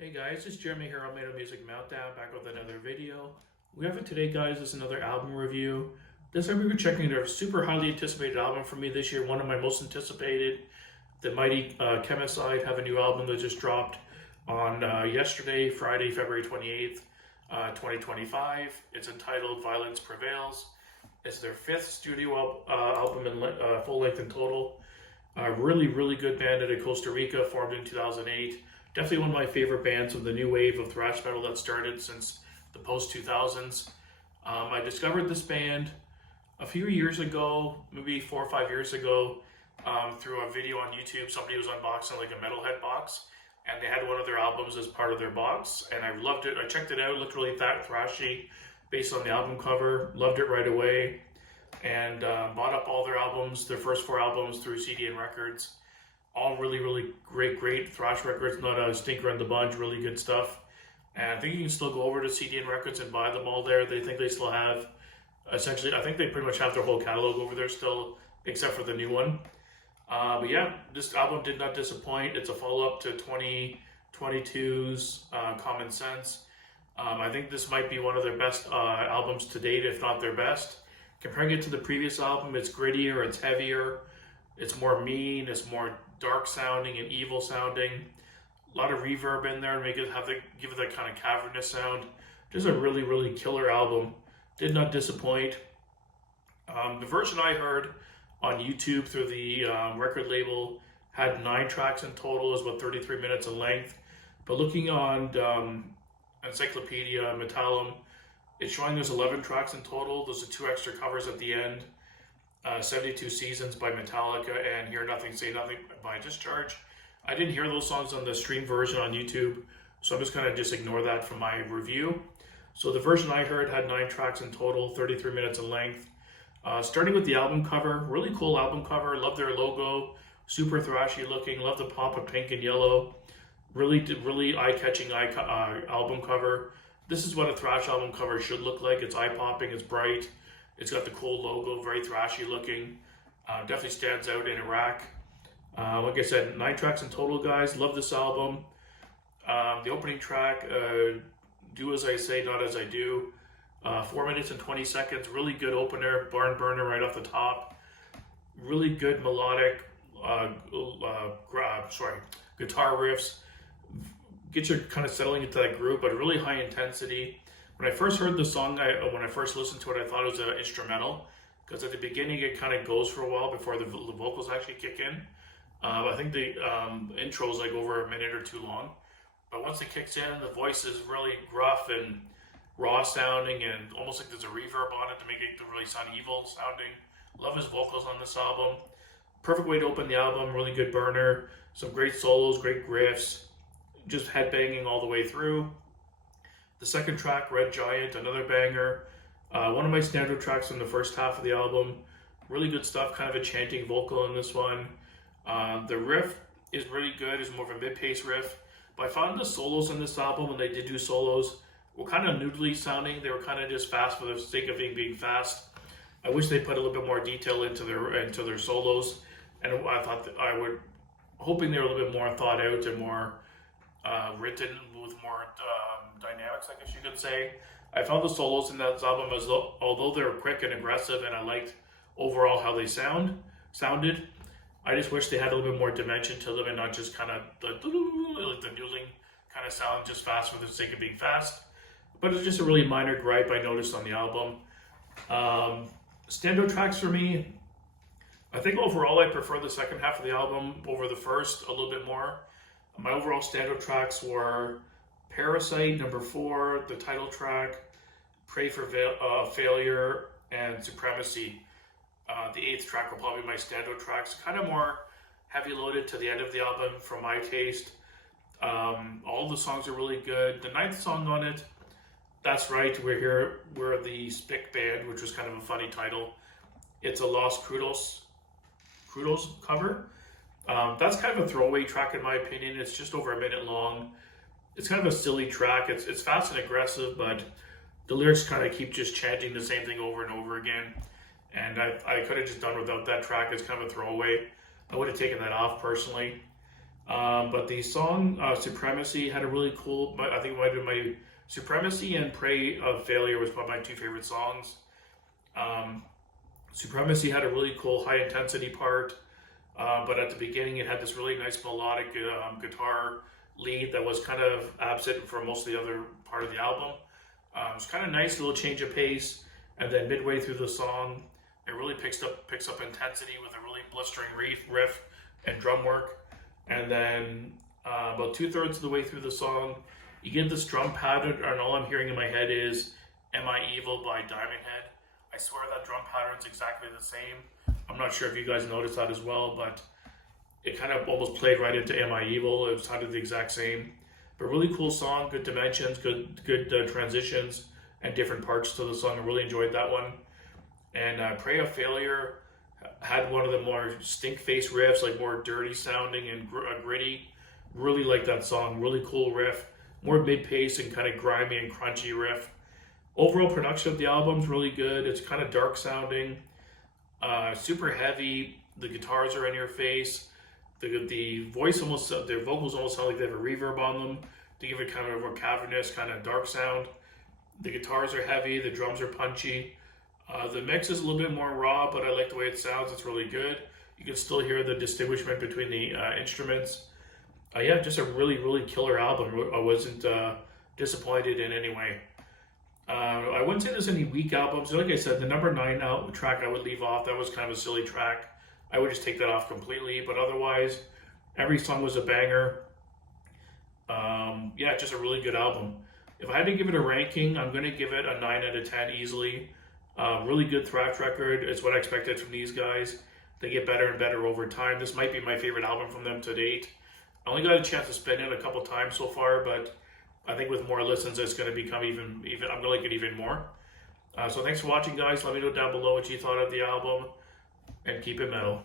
Hey guys, it's Jeremy here on Made of Music Meltdown, back with another video. We have it today, guys. This is another album review. This time we're checking a super highly anticipated album for me this year, one of my most anticipated. The mighty Chemicide have a new album that just dropped on yesterday, Friday, February 28th, 2025. It's entitled Violence Prevails. It's their fifth studio album in full length in total. Really good band out of Costa Rica, formed in 2008. Definitely one of my favorite bands of the new wave of thrash metal that started since the post 2000s. I discovered this band a few years ago, maybe 4 or 5 years ago, through a video on YouTube. Somebody was unboxing like a metalhead box, and they had one of their albums as part of their box, and I loved it. I checked it out, it looked really thrashy based on the album cover, loved it right away, and bought up all their albums, their first 4 albums through CDN Records. All really great thrash records, not a stinker in the bunch, really good stuff. And I think you can still go over to CDN Records and buy them all there. They think they still have, essentially, I think they pretty much have their whole catalog over there still, except for the new one. But yeah, this album did not disappoint. It's a follow-up to 2022's Common Sense. I think this might be one of their best albums to date, if not their best. Comparing it to the previous album, it's grittier, it's heavier, it's more mean, it's more dark sounding and evil sounding. A lot of reverb in there to make it give it that kind of cavernous sound. Just a really killer album. Did not disappoint. The version I heard on YouTube through the record label had 9 tracks in total. It was about 33 minutes in length. But looking on Encyclopedia Metallum, it's showing there's 11 tracks in total. Those are 2 extra covers at the end. 72 Seasons by Metallica and Hear Nothing, Say Nothing by Discharge. I didn't hear those songs on the stream version on YouTube, so I'm just going to just ignore that from my review. So the version I heard had 9 tracks in total, 33 minutes in length. Starting with the album cover, really cool album cover. Love their logo, super thrashy looking. Love the pop of pink and yellow. Really eye-catching album cover. This is what a thrash album cover should look like. It's eye-popping, it's bright. It's got the cool logo, very thrashy looking. Definitely stands out in Iraq. Like I said, 9 tracks in total, guys. Love this album. The opening track, Do As I Say, Not As I Do. 4 minutes and 20 seconds. Really good opener, barn burner right off the top. Really good melodic guitar riffs. Get you kind of settling into that groove, but really high intensity. When I first heard the song, when I first listened to it, I thought it was an instrumental, because at the beginning it kind of goes for a while before the vocals actually kick in. I think the intro is like over a minute or 2 long, but once it kicks in, the voice is really gruff and raw sounding, and almost like there's a reverb on it to make it really sound evil sounding. Love his vocals on this album. Perfect way to open the album. Really good burner. Some great solos, great riffs. Just headbanging all the way through. The second track, Red Giant, another banger. One of my standard tracks from the first half of the album. Really good stuff, kind of a chanting vocal in this one. The riff is really good, it's more of a mid-pace riff. But I found the solos in this album, when they did do solos, were kind of noodly sounding. They were kind of just fast for the sake of being fast. I wish they put a little bit more detail into their solos. And I thought that hoping they were a little bit more thought out and more written with more dynamics, I guess you could say. I found the solos in that album, although they were quick and aggressive, and I liked overall how they sounded. I just wish they had a little bit more dimension to them and not just kind of like the noodling kind of sound, just fast for the sake of being fast. But it's just a really minor gripe I noticed on the album. Standout tracks for me, I think overall I prefer the second half of the album over the first a little bit more. My overall standout tracks were Parasite, number 4, the title track, Pray for Failure, and Supremacy. The 8th track were probably my standout tracks. Kind of more heavy loaded to the end of the album for my taste. All the songs are really good. The 9th song on it, That's Right, we're the Spick Band, which was kind of a funny title. It's a Los Crudos cover. That's kind of a throwaway track in my opinion. It's just over a minute long. It's kind of a silly track. It's fast and aggressive, but the lyrics kind of keep just chanting the same thing over and over again. And I could have just done without that track. It's kind of a throwaway. I would have taken that off personally. But the song Supremacy had a really cool, I think my Supremacy and Pray of Failure was probably my two favorite songs. Um, Supremacy had a really cool high intensity part, but at the beginning it had this really nice melodic guitar lead that was kind of absent for most of the other part of the album. It was kind of nice, little change of pace, and then midway through the song, it really picks up intensity with a really blistering riff and drum work. And then about 2/3 of the way through the song, you get this drum pattern, and all I'm hearing in my head is "Am I Evil" by Diamond Head. I swear that drum pattern's exactly the same. I'm not sure if you guys noticed that as well, but it kind of almost played right into "Am I Evil." It sounded the exact same. But really cool song, good dimensions, good transitions, and different parts to the song. I really enjoyed that one. And Pray of Failure had one of the more stink face riffs, like more dirty sounding and gritty. Really like that song. Really cool riff. More mid pace and kind of grimy and crunchy riff. Overall production of the album's really good. It's kind of dark sounding, super heavy. The guitars are in your face. The vocals almost sound like they have a reverb on them to give it kind of a more cavernous, kind of dark sound. The guitars are heavy. The drums are punchy. The mix is a little bit more raw, but I like the way it sounds. It's really good. You can still hear the distinguishment between the instruments. Yeah, just a really killer album. I wasn't disappointed in any way. I wouldn't say there's any weak albums. Like I said, the number 9 track I would leave off. That was kind of a silly track. I would just take that off completely. But otherwise, every song was a banger. Yeah, just a really good album. If I had to give it a ranking, I'm going to give it a 9 out of 10 easily. Really good thrash record. It's what I expected from these guys. They get better and better over time. This might be my favorite album from them to date. I only got a chance to spin it a couple times so far, but I think with more listens, it's going to become even. I'm going to like it even more. So thanks for watching, guys. Let me know down below what you thought of the album, and keep it metal.